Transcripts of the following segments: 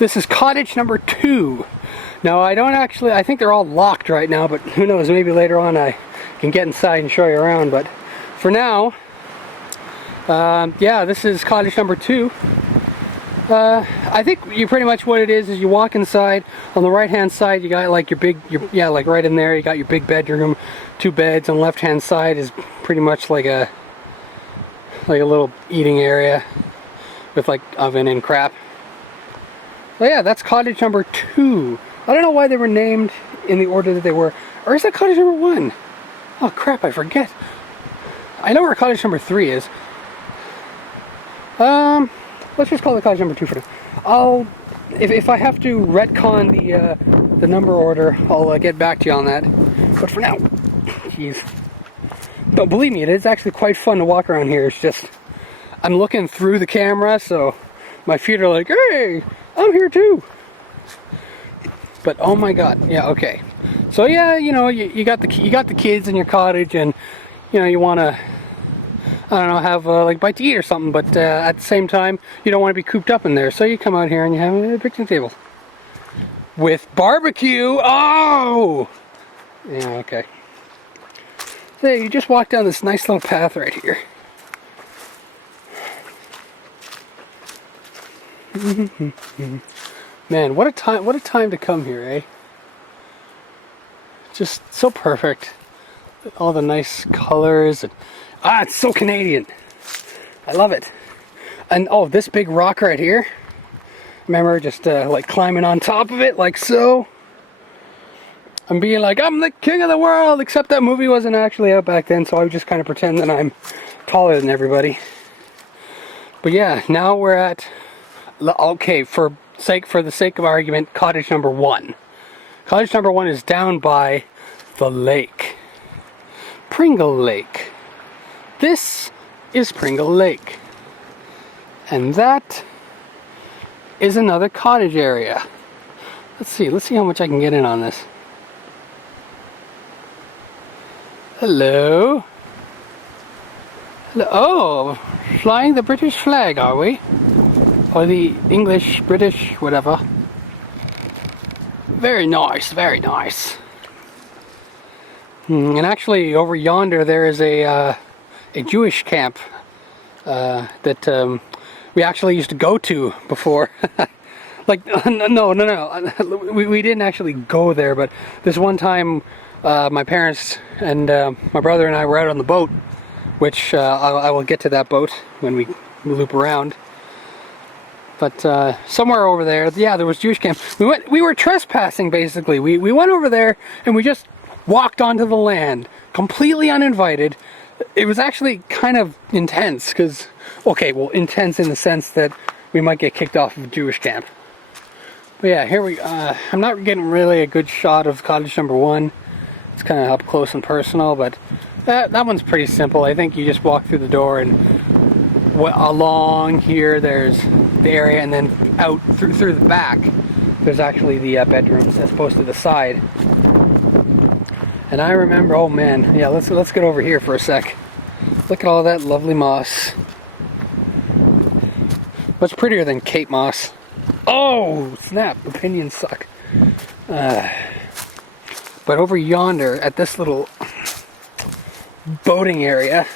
This is cottage number 2. Now I think they're all locked right now, but who knows, maybe later on I can get inside and show you around. But for now, yeah, this is cottage number 2. I think pretty much what it is you walk inside. On the right hand side you got like like right in there you got your big bedroom, 2 beds. On the left hand side is pretty much like a little eating area with like oven and crap. So yeah, that's cottage number 2. I don't know why they were named in the order that they were. Or is that cottage number 1? Oh crap, I forget. I know where cottage number 3 is. Let's just call it cottage number 2 for now. If I have to retcon the number order, I'll get back to you on that. But for now, jeez. But believe me, it is actually quite fun to walk around here. It's just, I'm looking through the camera, so my feet are like, hey, I'm here too. But oh my god, yeah, okay. So yeah, you know, you got the kids in your cottage, and you know you want to, I don't know, have like a bite to eat or something, but at the same time you don't want to be cooped up in there, so you come out here and you have a picnic table with barbecue. Oh yeah, okay. So you just walk down this nice little path right here. Man, what a time to come here, eh? Just so perfect. All the nice colors and it's so Canadian. I love it. And oh, this big rock right here. Remember just like climbing on top of it like so. I'm being like, I'm the king of the world, except that movie wasn't actually out back then, so I would just kind of pretend that I'm taller than everybody. But yeah, now we're at, okay, for the sake of argument, cottage number 1. Cottage number 1 is down by the lake. Pringle Lake. This is Pringle Lake. And that is another cottage area. Let's see how much I can get in on this. Hello. Hello. Oh, flying the British flag, are we? Or the English, British, whatever. Very nice, very nice. And actually, over yonder there is a Jewish camp that we actually used to go to before. Like, no. We didn't actually go there, but this one time, my parents and my brother and I were out on the boat, which I will get to that boat when we loop around. But somewhere over there, yeah, there was Jewish camp. We were trespassing basically. We went over there and we just walked onto the land, completely uninvited. It was actually kind of intense because, okay, well, intense in the sense that we might get kicked off of Jewish camp. But yeah, here I'm not getting really a good shot of cottage number 1. It's kind of up close and personal, but that one's pretty simple. I think you just walk through the door and along here there's the area, and then out through the back there's actually the bedrooms as opposed to the side. And I remember, oh man, yeah, let's get over here for a sec. Look at all that lovely moss. What's prettier than Cape moss? Oh snap, opinions suck. But over yonder at this little boating area,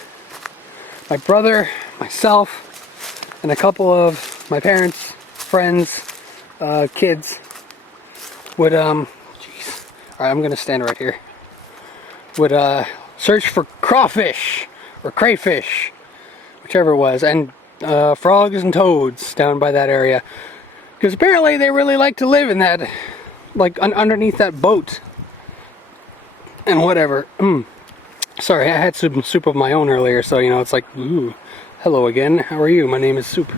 my brother, myself, and a couple of my parents, friends, kids would jeez. Alright, I'm gonna stand right here. Would search for crawfish or crayfish, whichever it was, and frogs and toads down by that area, because apparently they really like to live in that, like underneath that boat and whatever. Sorry, I had soup of my own earlier, so you know it's like, ooh, hello again, how are you? My name is Soup.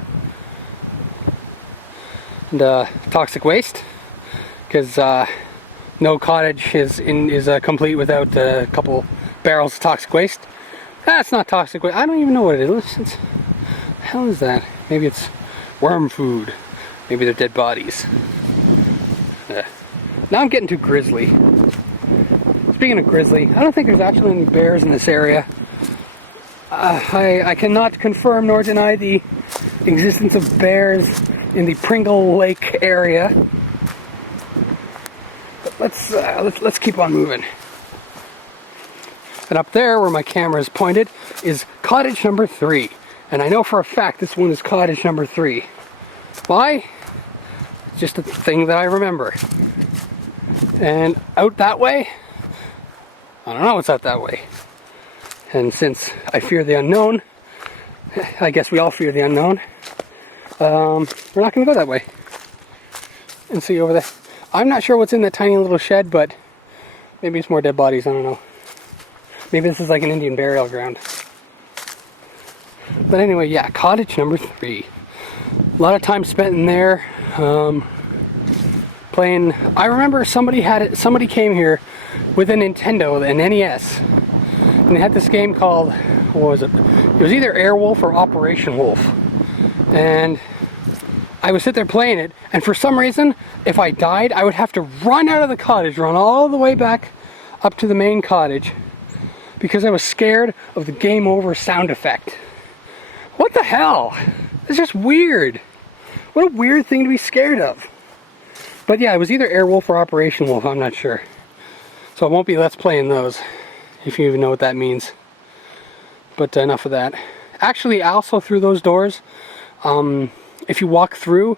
And toxic waste, because no cottage is complete without a couple barrels of toxic waste. That's not toxic waste. I don't even know what it is. What the hell is that? Maybe it's worm food. Maybe they're dead bodies. Now I'm getting too grisly. Speaking of grizzly, I don't think there's actually any bears in this area. I cannot confirm nor deny the existence of bears in the Pringle Lake area. But let's keep on moving. And up there where my camera is pointed is cottage number 3. And I know for a fact this one is cottage number 3. Why? It's just a thing that I remember. And out that way, I don't know what's out that way. And since I fear the unknown, I guess we all fear the unknown, we're not going to go that way. And see over there. I'm not sure what's in that tiny little shed, but maybe it's more dead bodies, I don't know. Maybe this is like an Indian burial ground. But anyway, yeah, cottage number 3. A lot of time spent in there, playing. I remember somebody came here with a Nintendo, an NES, and they had this game called, what was it? It was either Airwolf or Operation Wolf. And I would sit there playing it, and for some reason, if I died, I would have to run out of the cottage, run all the way back up to the main cottage, because I was scared of the game over sound effect. What the hell? It's just weird. What a weird thing to be scared of. But yeah, it was either Airwolf or Operation Wolf, I'm not sure. So I won't be let's playing those, if you even know what that means. But enough of that. Actually, also through those doors, if you walk through,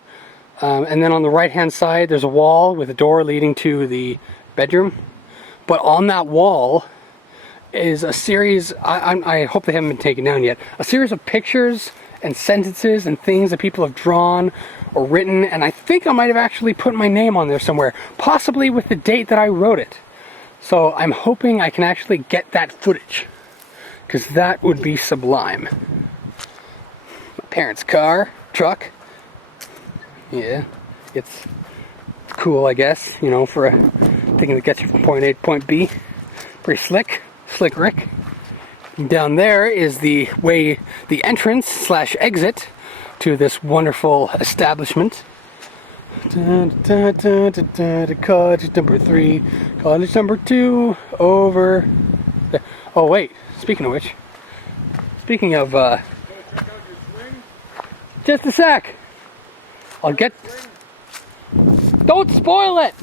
and then on the right hand side there's a wall with a door leading to the bedroom. But on that wall is a series, I hope they haven't been taken down yet, a series of pictures and sentences and things that people have drawn or written, and I think I might have actually put my name on there somewhere, possibly with the date that I wrote it. So I'm hoping I can actually get that footage, because that would be sublime. My parents' truck. Yeah, it's cool, I guess, you know, for a thing that gets you from point A to point B. Pretty slick Rick. And down there is the entrance / exit to this wonderful establishment. Cottage number 3, cottage number 2, over there. Oh wait, speaking of just a sec. I'll get. Don't spoil it.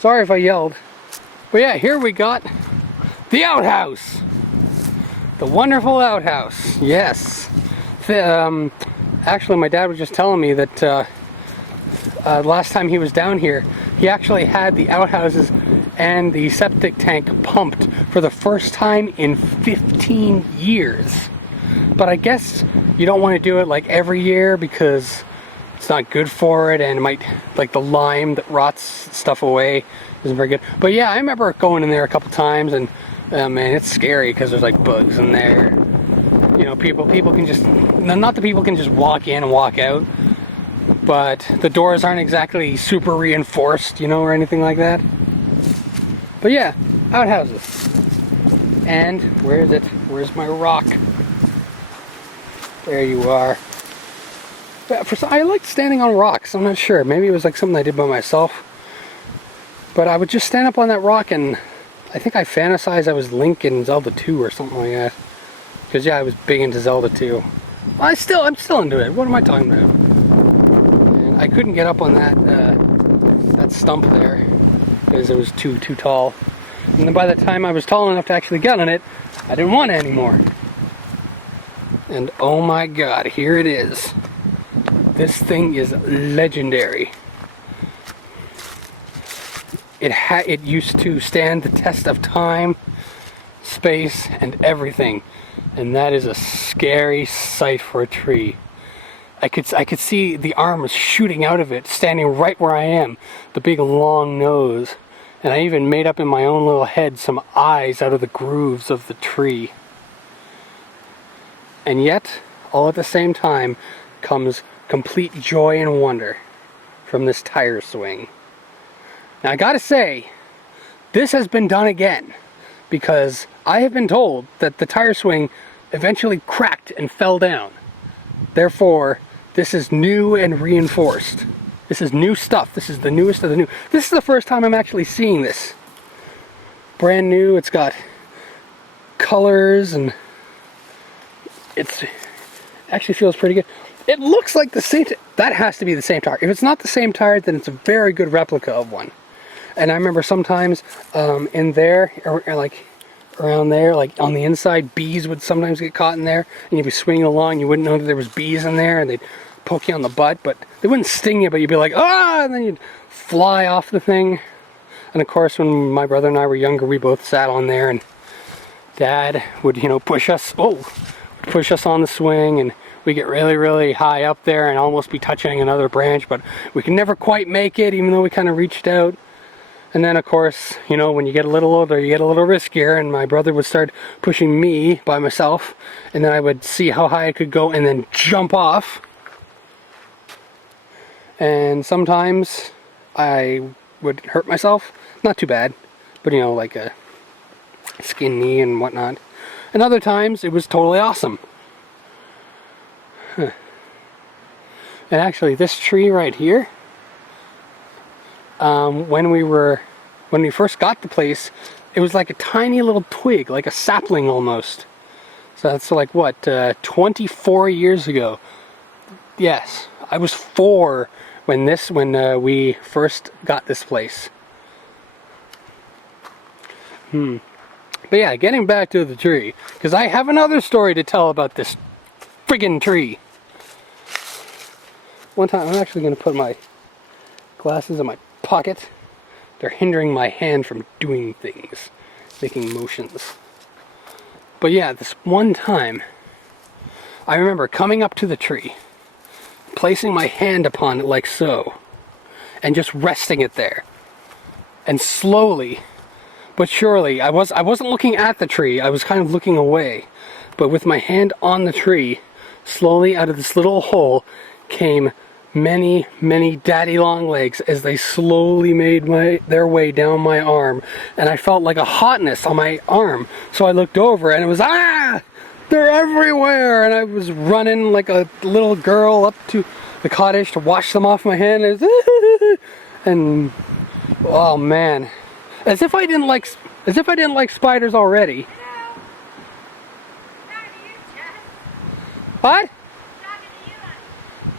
Sorry if I yelled. But yeah, here we got the outhouse. The wonderful outhouse. Yes. Actually, my dad was just telling me that last time he was down here, he actually had the outhouses and the septic tank pumped for the first time in 15 years. But I guess you don't want to do it like every year because it's not good for it, and it might, like the lime that rots stuff away isn't very good. But yeah, I remember going in there a couple times, and man, it's scary because there's like bugs in there. You know, people can just, not that people can just walk in and walk out, but the doors aren't exactly super reinforced, you know, or anything like that. But yeah, outhouses. And where is it? Where's my rock? There you are. But I like standing on rocks. I'm not sure. Maybe it was like something I did by myself. But I would just stand up on that rock, and I think I fantasized I was Link in Zelda 2 or something like that. Because yeah, I was big into Zelda 2. I'm still into it. What am I talking about? And I couldn't get up on that stump there because it was too tall. And then by the time I was tall enough to actually get on it, I didn't want it anymore. And oh my god, here it is. This thing is legendary. It used to stand the test of time, space, and everything. And that is a scary sight for a tree. I could see the arms shooting out of it, standing right where I am. The big long nose. And I even made up in my own little head some eyes out of the grooves of the tree. And yet, all at the same time, comes complete joy and wonder from this tire swing. Now I gotta say, this has been done again, because I have been told that the tire swing eventually cracked and fell down. Therefore, this is new and reinforced. This is new stuff. This is the newest of the new. This is the first time I'm actually seeing this. Brand new. It's got colors, and Actually feels pretty good. It looks like the same, that has to be the same tire. If it's not the same tire, then it's a very good replica of one. And I remember sometimes in there, or like around there, like on the inside, bees would sometimes get caught in there, and you'd be swinging along, you wouldn't know that there was bees in there, and they'd poke you on the butt, but they wouldn't sting you, but you'd be like, ah, and then you'd fly off the thing. And of course, when my brother and I were younger, we both sat on there, and Dad would, you know, push us on the swing, and we get really, really high up there and almost be touching another branch, but we can never quite make it, even though we kind of reached out. And then, of course, you know, when you get a little older, you get a little riskier, and my brother would start pushing me by myself, and then I would see how high I could go and then jump off. And sometimes I would hurt myself. Not too bad, but, you know, like a skin knee and whatnot. And other times, it was totally awesome. Huh. And actually, this tree right here, when we first got the place, it was like a tiny little twig, like a sapling almost. So that's like what, 24 years ago. Yes, I was 4 when we first got this place. But yeah, getting back to the tree, because I have another story to tell about this friggin' tree. One time, I'm actually going to put my glasses in my pocket. They're hindering my hand from doing things, making motions. But yeah, this one time, I remember coming up to the tree, placing my hand upon it like so, and just resting it there. And slowly, but surely, I wasn't looking at the tree, I was kind of looking away. But with my hand on the tree, slowly out of this little hole came many, many daddy long legs as they slowly made their way down my arm, and I felt like a hotness on my arm. So I looked over and it was, ah, they're everywhere, and I was running like a little girl up to the cottage to wash them off my hand, and oh man, as if I didn't like spiders already. What?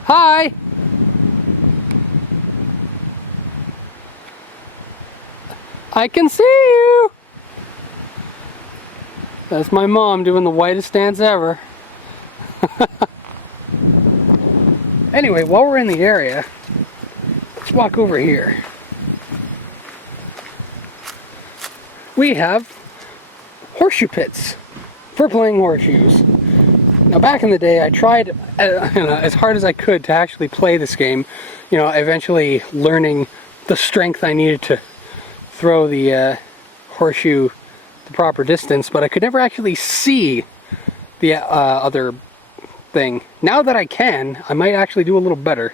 Hi. I can see you! That's my mom doing the whitest dance ever. Anyway, while we're in the area, let's walk over here. We have horseshoe pits for playing horseshoes. Now back in the day, I tried as hard as I could to actually play this game, you know, eventually learning the strength I needed to throw the horseshoe the proper distance, but I could never actually see the other thing. Now that I can, I might actually do a little better.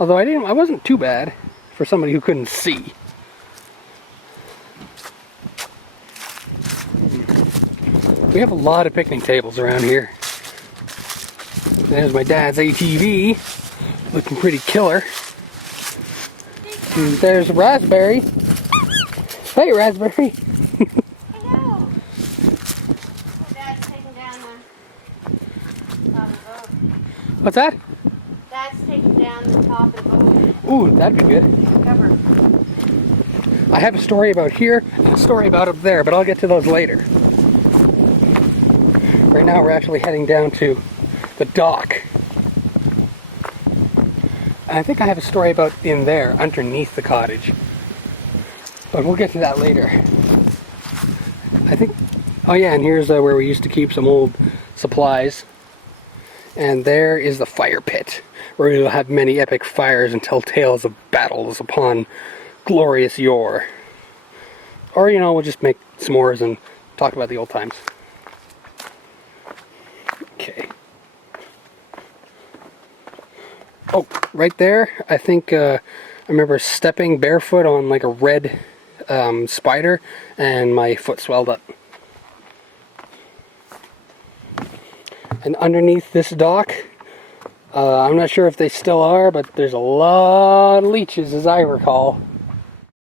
Although I wasn't too bad for somebody who couldn't see. We have a lot of picnic tables around here. There's my dad's ATV, looking pretty killer. And there's Raspberry. Hey, Raspberry. Hello. Dad's taking down the boat. What's that? Dad's taking down the top of the boat. Ooh, that'd be good. Cover. I have a story about here and a story about up there, but I'll get to those later. Right now we're actually heading down to the dock. And I think I have a story about in there, underneath the cottage. But we'll get to that later. I think, oh yeah, and here's where we used to keep some old supplies. And there is the fire pit, where we will have many epic fires and tell tales of battles upon glorious yore. Or, you know, we'll just make s'mores and talk about the old times. Okay. Oh, right there, I think I remember stepping barefoot on like a red spider, and my foot swelled up. And underneath this dock, I'm not sure if they still are, but there's a lot of leeches as I recall.